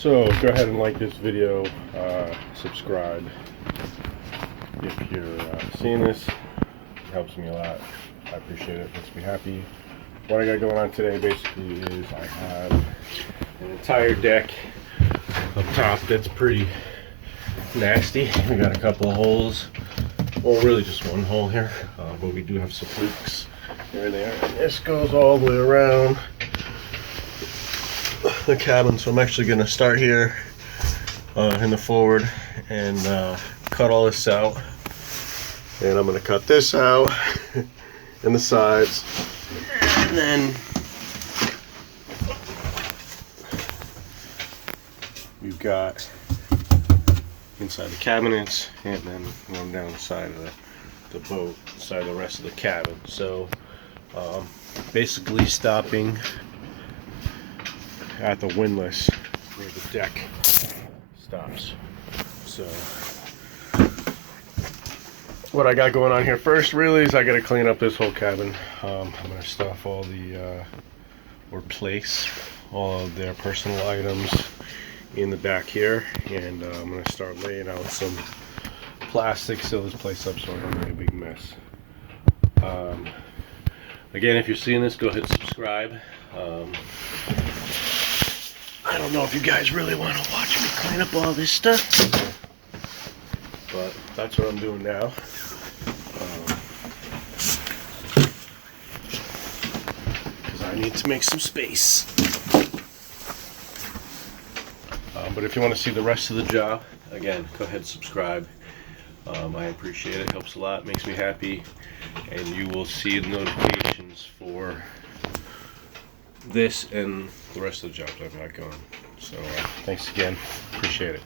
So go ahead and like this video, subscribe if you're seeing this. It helps me a lot. I appreciate it. Makes me happy. What I got going on today basically is I have an entire deck up top that's pretty nasty. We got a couple of holes. Well, really just one hole here, but we do have some leaks here and there. And this goes all the way around the cabin, so I'm actually going to start here in the forward and cut all this out, and I'm going to cut this out in the sides, and then we've got inside the cabinets, and then going down the side of the boat, side of the rest of the cabin. So basically stopping at the windlass where the deck stops. So what I got going on here first really is I got to clean up this whole cabin. I'm going to stuff all the or place all of their personal items in the back here, and I'm going to start laying out some plastic, seal this place up so I don't make a big mess. Again, if you're seeing this, go ahead and subscribe. I don't know if you guys really want to watch me clean up all this stuff, but that's what I'm doing now. Because I need to make some space. But if you want to see the rest of the job, again, go ahead and subscribe. I appreciate it. It helps a lot, makes me happy, and you will see the notifications for this and the rest of the jobs I've got going. So thanks again, appreciate it.